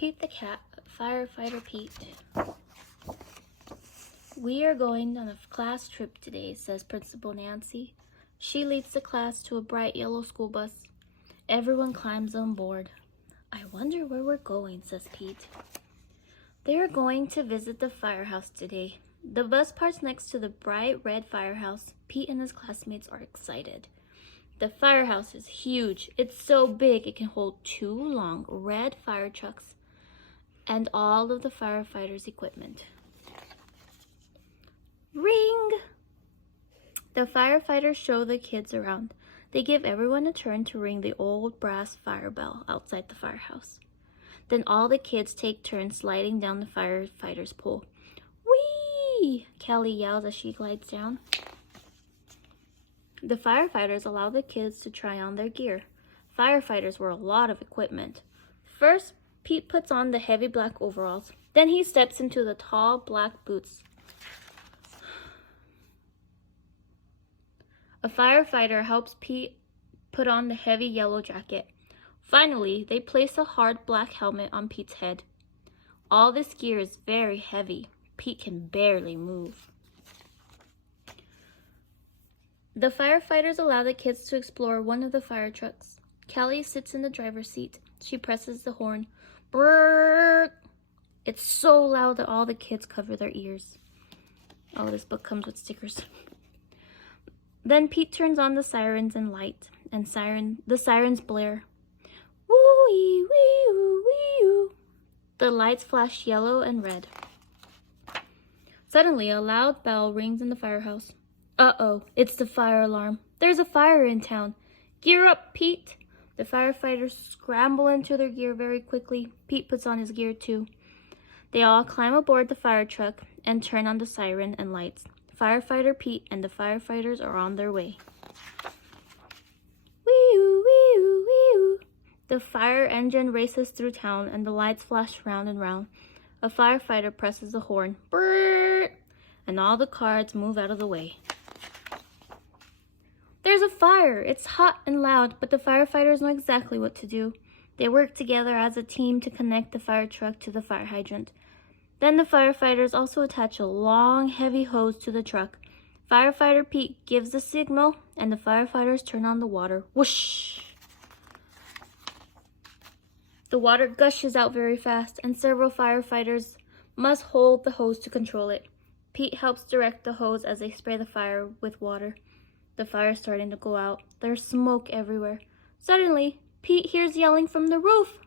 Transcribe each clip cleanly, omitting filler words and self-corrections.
Pete the Cat, Firefighter Pete. We are going on a class trip today, says Principal Nancy. She leads the class to a bright yellow school bus. Everyone climbs on board. I wonder where we're going, says Pete. They are going to visit the firehouse today. The bus parks next to the bright red firehouse. Pete and his classmates are excited. The firehouse is huge. It's so big it can hold 2 long red fire trucks and all of the firefighters' equipment. Ring! The firefighters show the kids around. They give everyone a turn to ring the old brass fire bell outside the firehouse. Then all the kids take turns sliding down the firefighter's pole. Whee! Kelly yells as she glides down. The firefighters allow the kids to try on their gear. Firefighters wear a lot of equipment. First, Pete puts on the heavy black overalls. Then he steps into the tall black boots. A firefighter helps Pete put on the heavy yellow jacket. Finally, they place a hard black helmet on Pete's head. All this gear is very heavy. Pete can barely move. The firefighters allow the kids to explore one of the fire trucks. Kelly sits in the driver's seat. She presses the horn. Brrrr! It's so loud that all the kids cover their ears. Oh, this book comes with stickers. Then Pete turns on the sirens and light, and the sirens blare. Woo-wee, wee-oo, wee-oo. The lights flash yellow and red. Suddenly, a loud bell rings in the firehouse. Uh-oh, it's the fire alarm. There's a fire in town. Gear up, Pete. The firefighters scramble into their gear very quickly. Pete puts on his gear too. They all climb aboard the fire truck and turn on the siren and lights. Firefighter Pete and the firefighters are on their way. Wee-oo, wee-oo, wee-oo. The fire engine races through town and the lights flash round and round. A firefighter presses the horn. Brrr! And all the cars move out of the way. There's a fire! It's hot and loud, but the firefighters know exactly what to do. They work together as a team to connect the fire truck to the fire hydrant. Then the firefighters also attach a long, heavy hose to the truck. Firefighter Pete gives the signal, and the firefighters turn on the water. Whoosh! The water gushes out very fast, and several firefighters must hold the hose to control it. Pete helps direct the hose as they spray the fire with water. The fire's starting to go out. There's smoke everywhere. Suddenly, Pete hears yelling from the roof.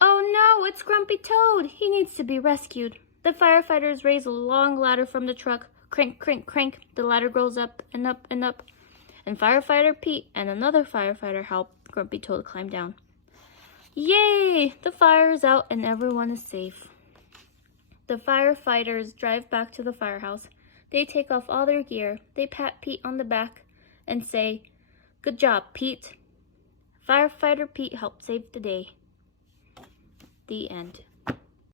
Oh no, it's Grumpy Toad. He needs to be rescued. The firefighters raise a long ladder from the truck. Crank, crank, crank. The ladder goes up and up and up. And Firefighter Pete and another firefighter help Grumpy Toad climb down. Yay! The fire is out and everyone is safe. The firefighters drive back to the firehouse. They take off all their gear. They pat Pete on the back and say, "Good job, Pete." Firefighter Pete helped save the day. The end.